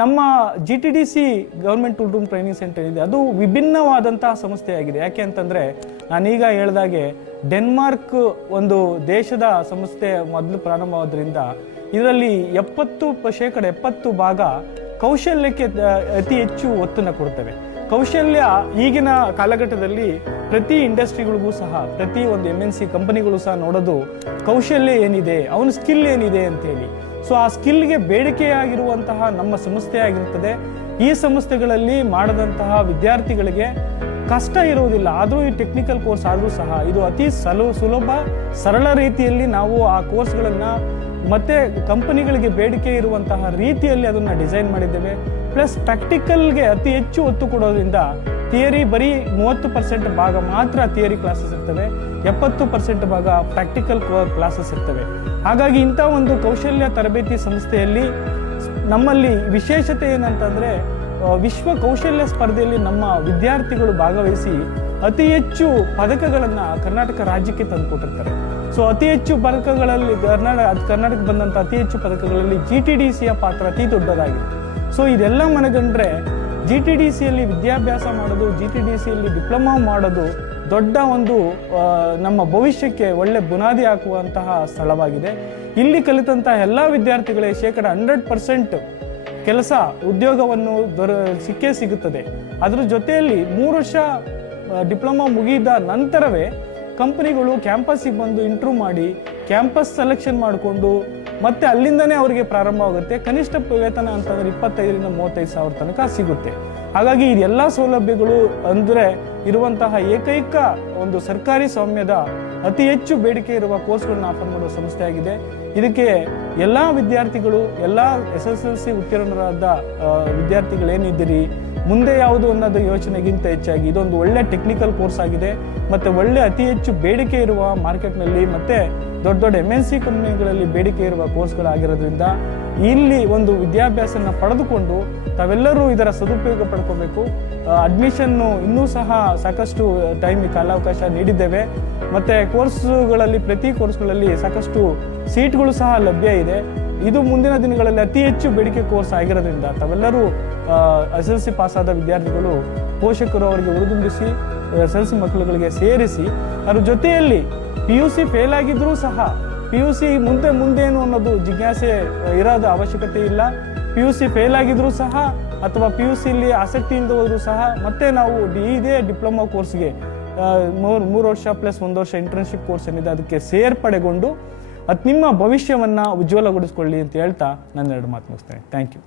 ನಮ್ಮ GTDC government tool room training centre ಇದೆ, ಅದು ವಿಭಿನ್ನವಾದಂತಹ ಸಂಸ್ಥೆಯಾಗಿದೆ. ಯಾಕೆ ಅಂತಂದರೆ ನಾನೀಗ ಹೇಳಿದಾಗೆ ಡೆನ್ಮಾರ್ಕ್ ಒಂದು ದೇಶದ ಸಂಸ್ಥೆ ಮೊದಲು ಪ್ರಾರಂಭವಾದ್ರಿಂದ ಇದರಲ್ಲಿ 70% ಭಾಗ ಕೌಶಲ್ಯಕ್ಕೆ ಅತಿ ಹೆಚ್ಚು ಒತ್ತನ್ನು ಕೊಡ್ತವೆ. ಕೌಶಲ್ಯ ಈಗಿನ ಕಾಲಘಟ್ಟದಲ್ಲಿ ಪ್ರತಿ ಇಂಡಸ್ಟ್ರಿಗಳಿಗೂ ಸಹ, ಪ್ರತಿ ಒಂದು MNC ಕಂಪನಿಗಳು ಸಹ ನೋಡೋದು ಕೌಶಲ್ಯ ಏನಿದೆ, ಅವನ ಸ್ಕಿಲ್ ಏನಿದೆ ಅಂತೇಳಿ. ಸೊ ಆ ಸ್ಕಿಲ್ಗೆ ಬೇಡಿಕೆಯಾಗಿರುವಂತಹ ನಮ್ಮ ಸಂಸ್ಥೆ ಆಗಿರ್ತದೆ. ಈ ಸಂಸ್ಥೆಗಳಲ್ಲಿ ಮಾಡದಂತಹ ವಿದ್ಯಾರ್ಥಿಗಳಿಗೆ ಕಷ್ಟ ಇರುವುದಿಲ್ಲ. ಆದರೂ ಈ ಟೆಕ್ನಿಕಲ್ ಕೋರ್ಸ್ ಆದರೂ ಸಹ ಇದು ಅತಿ ಸುಲಭ ಸರಳ ರೀತಿಯಲ್ಲಿ ನಾವು ಆ ಕೋರ್ಸ್ಗಳನ್ನು ಮತ್ತೆ ಕಂಪನಿಗಳಿಗೆ ಬೇಡಿಕೆ ಇರುವಂತಹ ರೀತಿಯಲ್ಲಿ ಅದನ್ನು ಡಿಸೈನ್ ಮಾಡಿದ್ದೇವೆ. ಪ್ಲಸ್ ಪ್ರಾಕ್ಟಿಕಲ್ಗೆ ಅತಿ ಹೆಚ್ಚು ಒತ್ತು ಕೊಡೋದ್ರಿಂದ ಥಿಯರಿ ಬರೀ 30% ಭಾಗ ಮಾತ್ರ ಥಿಯರಿ ಕ್ಲಾಸಸ್ ಇರ್ತವೆ, 70% ಭಾಗ ಪ್ರಾಕ್ಟಿಕಲ್ ಕ್ಲಾಸಸ್ ಇರ್ತವೆ. ಹಾಗಾಗಿ ಇಂಥ ಒಂದು ಕೌಶಲ್ಯ ತರಬೇತಿ ಸಂಸ್ಥೆಯಲ್ಲಿ ನಮ್ಮಲ್ಲಿ ವಿಶೇಷತೆ ಏನಂತಂದರೆ ವಿಶ್ವ ಕೌಶಲ್ಯ ಸ್ಪರ್ಧೆಯಲ್ಲಿ ನಮ್ಮ ವಿದ್ಯಾರ್ಥಿಗಳು ಭಾಗವಹಿಸಿ ಅತಿ ಹೆಚ್ಚು ಪದಕಗಳನ್ನು ಕರ್ನಾಟಕ ರಾಜ್ಯಕ್ಕೆ ತಂದುಕೊಟ್ಟಿರ್ತಾರೆ. ಸೊ ಅತಿ ಹೆಚ್ಚು ಪದಕಗಳಲ್ಲಿ ಕರ್ನಾಟಕಕ್ಕೆ ಬಂದಂಥ ಅತಿ ಹೆಚ್ಚು ಪದಕಗಳಲ್ಲಿ GTDCಯ ಪಾತ್ರ ಅತಿ ದೊಡ್ಡದಾಗಿದೆ. ಸೊ ಇದೆಲ್ಲ ಮನಗಂಡ್ರೆ GTDCಯಲ್ಲಿ ವಿದ್ಯಾಭ್ಯಾಸ ಮಾಡೋದು, GTDCಯಲ್ಲಿ ಡಿಪ್ಲೊಮಾ ಮಾಡೋದು ದೊಡ್ಡ ಒಂದು ನಮ್ಮ ಭವಿಷ್ಯಕ್ಕೆ ಒಳ್ಳೆ ಬುನಾದಿ ಹಾಕುವಂತಹ ಸ್ಥಳವಾಗಿದೆ. ಇಲ್ಲಿ ಕಲಿತಂಥ ಎಲ್ಲ ವಿದ್ಯಾರ್ಥಿಗಳಿಗೆ 100% ಕೆಲಸ ಉದ್ಯೋಗವನ್ನು ಸಿಕ್ಕೇ ಸಿಗುತ್ತದೆ. ಅದರ ಜೊತೆಯಲ್ಲಿ 3 ವರ್ಷ ಡಿಪ್ಲೊಮಾ ಮುಗಿದ ನಂತರವೇ ಕಂಪನಿಗಳು ಕ್ಯಾಂಪಸ್ಸಿಗೆ ಬಂದು ಇಂಟ್ರ್ಯೂ ಮಾಡಿ ಕ್ಯಾಂಪಸ್ ಸೆಲೆಕ್ಷನ್ ಮಾಡಿಕೊಂಡು ಮತ್ತೆ ಅಲ್ಲಿಂದನೇ ಅವರಿಗೆ ಪ್ರಾರಂಭವಾಗುತ್ತೆ. ಕನಿಷ್ಠ ವೇತನ ಅಂತಂದರೆ 25,000 ರಿಂದ 35,000 ತನಕ ಸಿಗುತ್ತೆ. ಹಾಗಾಗಿ ಇದೆಲ್ಲ ಸೌಲಭ್ಯಗಳು ಅಂದರೆ ಇರುವಂತಹ ಏಕೈಕ ಒಂದು ಸರ್ಕಾರಿ ಸ್ವಾಮ್ಯದ ಅತಿ ಹೆಚ್ಚು ಬೇಡಿಕೆ ಇರುವ ಕೋರ್ಸ್ಗಳನ್ನ ಆಫರ್ ಮಾಡುವ ಸಂಸ್ಥೆಯಾಗಿದೆ. ಇದಕ್ಕೆ ಎಲ್ಲ ವಿದ್ಯಾರ್ಥಿಗಳು, ಎಲ್ಲ SSLC ಉತ್ತೀರ್ಣರಾದ ವಿದ್ಯಾರ್ಥಿಗಳೇನಿದ್ದೀರಿ, ಮುಂದೆ ಯಾವುದು ಅನ್ನೋದು ಯೋಚನೆಗಿಂತ ಹೆಚ್ಚಾಗಿ ಇದೊಂದು ಒಳ್ಳೆ ಟೆಕ್ನಿಕಲ್ ಕೋರ್ಸ್ ಆಗಿದೆ. ಮತ್ತು ಒಳ್ಳೆ ಅತಿ ಹೆಚ್ಚು ಬೇಡಿಕೆ ಇರುವ ಮಾರ್ಕೆಟ್ನಲ್ಲಿ ಮತ್ತು ದೊಡ್ಡ ದೊಡ್ಡ MNC ಕಂಪನಿಗಳಲ್ಲಿ ಬೇಡಿಕೆ ಇರುವ ಕೋರ್ಸ್ಗಳಾಗಿರೋದ್ರಿಂದ ಇಲ್ಲಿ ಒಂದು ವಿದ್ಯಾಭ್ಯಾಸನ ಪಡೆದುಕೊಂಡು ತಾವೆಲ್ಲರೂ ಇದರ ಸದುಪಯೋಗ ಪಡ್ಕೋಬೇಕು. ಅಡ್ಮಿಷನ್ನು ಇನ್ನೂ ಸಹ ಸಾಕಷ್ಟು ಕಾಲಾವಕಾಶ ನೀಡಿದ್ದೇವೆ. ಮತ್ತು ಕೋರ್ಸ್ಗಳಲ್ಲಿ ಪ್ರತಿ ಕೋರ್ಸ್ಗಳಲ್ಲಿ ಸಾಕಷ್ಟು ಸೀಟ್ಗಳು ಸಹ ಲಭ್ಯ ಇದೆ. ಇದು ಮುಂದಿನ ದಿನಗಳಲ್ಲಿ ಅತಿ ಹೆಚ್ಚು ಬೇಡಿಕೆ ಕೋರ್ಸ್ ಆಗಿರೋದ್ರಿಂದ ತಾವೆಲ್ಲರೂ SSLC ಪಾಸಾದ ವಿದ್ಯಾರ್ಥಿಗಳು ಪೋಷಕರು ಅವರಿಗೆ ಹುರಿದುಂಬಿಸಿ SSLC ಮಕ್ಕಳುಗಳಿಗೆ ಸೇರಿಸಿ ಅದರ ಜೊತೆಯಲ್ಲಿ PUC ಫೇಲ್ ಆಗಿದ್ರೂ ಸಹ PUC ಮುಂದೇನು ಅನ್ನೋದು ಜಿಜ್ಞಾಸೆ ಇರೋದು ಅವಶ್ಯಕತೆ ಇಲ್ಲ. PUC ಫೇಲ್ ಆಗಿದ್ರೂ ಸಹ ಅಥವಾ PUCಲಿ ಆಸಕ್ತಿ ಇಲ್ಲದೆ ಹೋದ್ರೂ ಸಹ ಮತ್ತೆ ನಾವು ಇದೇ ಡಿಪ್ಲೊಮಾ ಕೋರ್ಸ್ಗೆ 3 ವರ್ಷ ಪ್ಲಸ್ 1 ವರ್ಷ ಇಂಟರ್ನ್ಶಿಪ್ ಕೋರ್ಸ್ ಏನಿದೆ ಅದಕ್ಕೆ ಸೇರ್ಪಡೆಗೊಂಡು ಅದು ನಿಮ್ಮ ಭವಿಷ್ಯವನ್ನು ಉಜ್ವಲಗೊಳಿಸ್ಕೊಳ್ಳಿ ಅಂತ ಹೇಳ್ತಾ ನಾನು 2 ಮಾತು ಮುಗಿಸ್ತೇನೆ. Thank you.